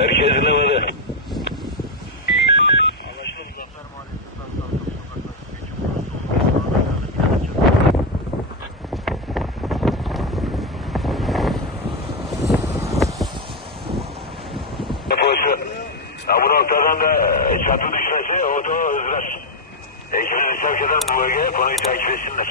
Merkez dinlemede. Anlaşıldı. Zafer Mahallesi Sarısaltı sokaklar geçim burası oldu. Polisi. Ha, bu noktadan da çatı düşmesi oto hızlar. Ekibimizi sevk eden bu bölgeye konuyu takip etsinler.